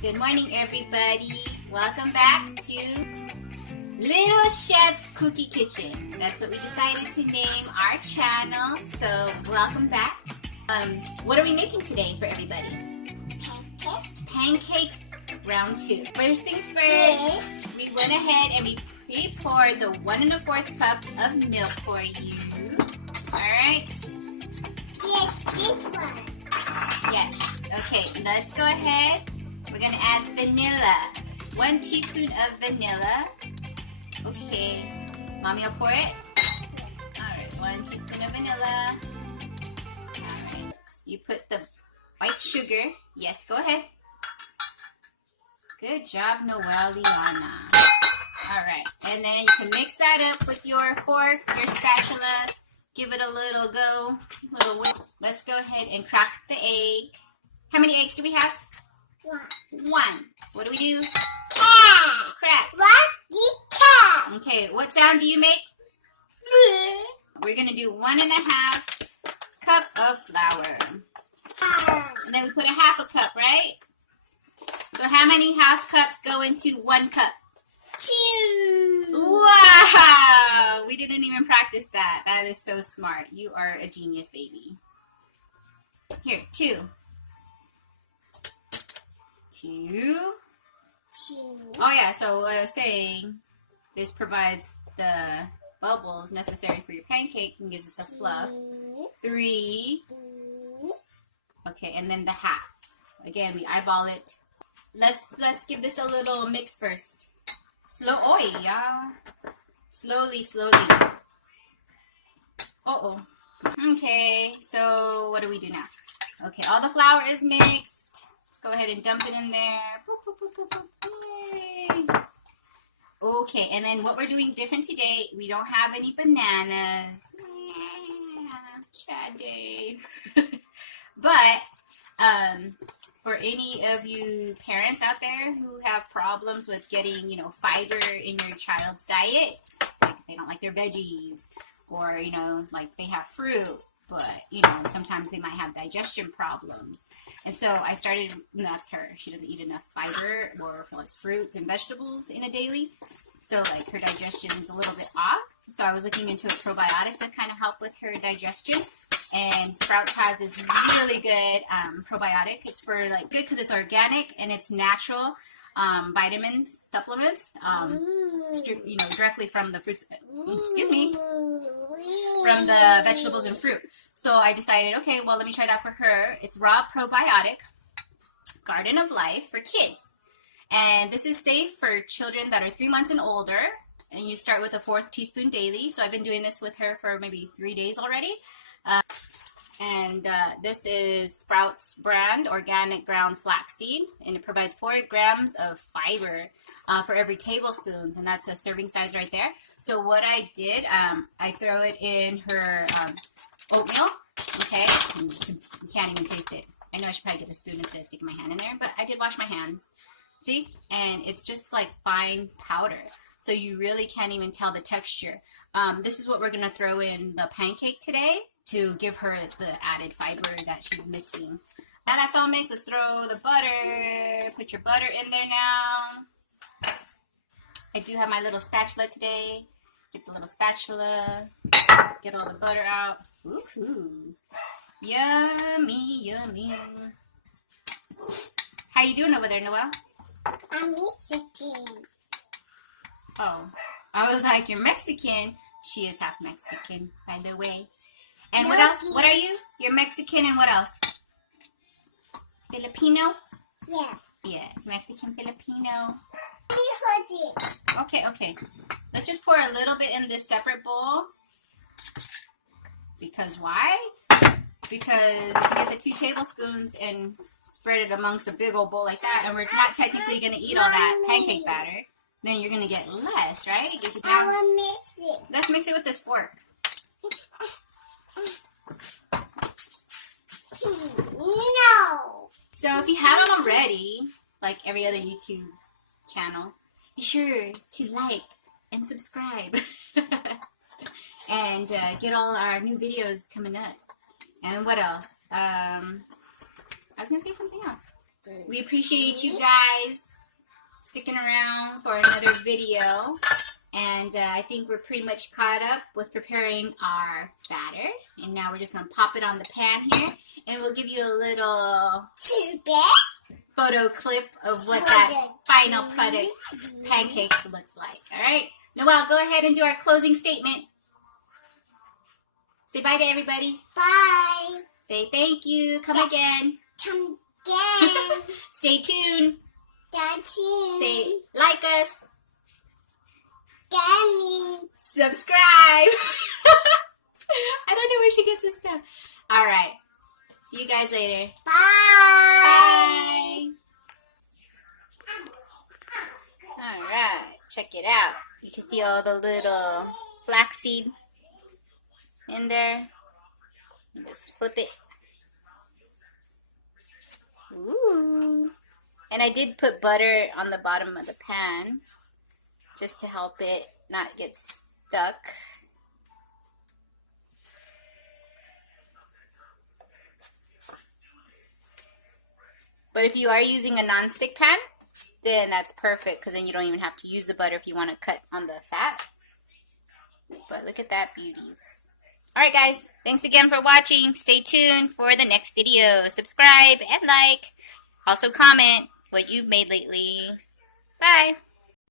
Good morning, everybody. Welcome back to Little Chef's Kooky Kitchen. That's what we decided to name our channel. So, welcome back. What are we making today for everybody? Pancakes round 2. First things first, we went ahead and we pre-poured the 1 1/4 cup of milk for you. Alright? Yes, this one. Yes. Okay, let's go ahead. We're gonna add vanilla. 1 teaspoon of vanilla. Okay. Mommy will pour it? Alright, 1 teaspoon of vanilla. Alright. You put the white sugar. Yes, go ahead. Good job, Noelle, Liana. Alright, and then you can mix that up with your fork, your spatula. Give it a little go, little whip. Let's go ahead and crack the egg. How many eggs do we have? 1. What do we do? Crack. Okay, what sound do you make? We're going to do 1 1/2 cup of flour. And then we put a 1/2 cup, right? So how many 1/2 cups go into 1 cup? 2. Wow! We didn't even practice that. That is so smart. You are a genius, baby. Here, 2. 2. Oh yeah, so what I was saying, this provides the bubbles necessary for your pancake and gives it the fluff. 3. Okay, and then the 1/2. Again, we eyeball it. Let's give this a little mix first. Yeah. Slowly. Uh-oh. Okay, so what do we do now? Okay, all the flour is mixed. Let's go ahead and dump it in there. Yay. Okay, and then what we're doing different today, we don't have any bananas. Sad day. But, for any of you parents out there who have problems with getting, fiber in your child's diet, like they don't like their veggies, or, like they have fruit, but, sometimes they might have digestion problems. And so I started, and that's her. She doesn't eat enough fiber or like fruits and vegetables in a daily. So like her digestion is a little bit off. So I was looking into a probiotic to kind of help with her digestion. And Sprouts has this really good probiotic. It's for good because it's organic and it's natural vitamins, supplements, directly from the fruits, from the vegetables and fruit. So I decided, okay, well, let me try that for her. It's raw probiotic, Garden of Life for kids. And this is safe for children that are 3 months and older. And you start with a 1/4 teaspoon daily. So I've been doing this with her for maybe 3 days already. This is Sprouts brand organic ground flaxseed, and it provides 4 grams of fiber for every tablespoon, and that's a serving size right there. So what I did, I throw it in her oatmeal. Okay, you can't even taste it. I know I should probably get a spoon instead of sticking my hand in there, but I did wash my hands. See, and it's just like fine powder. So you really can't even tell the texture. This is what we're going to throw in the pancake today to give her the added fiber that she's missing. Now that's all mixed. Let's throw the butter. Put your butter in there now. I do have my little spatula today. Get the little spatula. Get all the butter out. Woohoo. Yummy. How you doing over there, Noelle? I'm Mexican. Oh, I was like, you're Mexican. She is half Mexican, by the way. And what else? What are you? You're Mexican and what else? Filipino? Yeah. Yes, Mexican Filipino. Let me hold it. Okay. Let's just pour a little bit in this separate bowl. Because why? Because if you get the 2 tablespoons and spread it amongst a big old bowl like that, and we're not technically going to eat all that pancake batter, then you're going to get less, right? I want to mix it. Let's mix it with this fork. No. So if you haven't already, like every other YouTube channel, be sure to like and subscribe. And get all our new videos coming up. And what else? I was going to say something else. We appreciate you guys sticking around for another video. And I think we're pretty much caught up with preparing our batter. And now we're just going to pop it on the pan here. And we'll give you a little photo clip of what that final product pancakes looks like. All right? Noelle, go ahead and do our closing statement. Say bye to everybody. Bye. Say thank you. Come again. Come again. Stay tuned. Stay tuned. Say like us. Get me. Subscribe. I don't know where she gets this stuff. All right. See you guys later. Bye. Bye. All right. Check it out. You can see all the little flaxseed in there. Just flip it. Ooh. And I did put butter on the bottom of the pan just to help it not get stuck. But if you are using a non-stick pan, then that's perfect because then you don't even have to use the butter if you want to cut on the fat. But look at that beauties. Alright guys, thanks again for watching. Stay tuned for the next video. Subscribe and like. Also comment what you've made lately. Bye.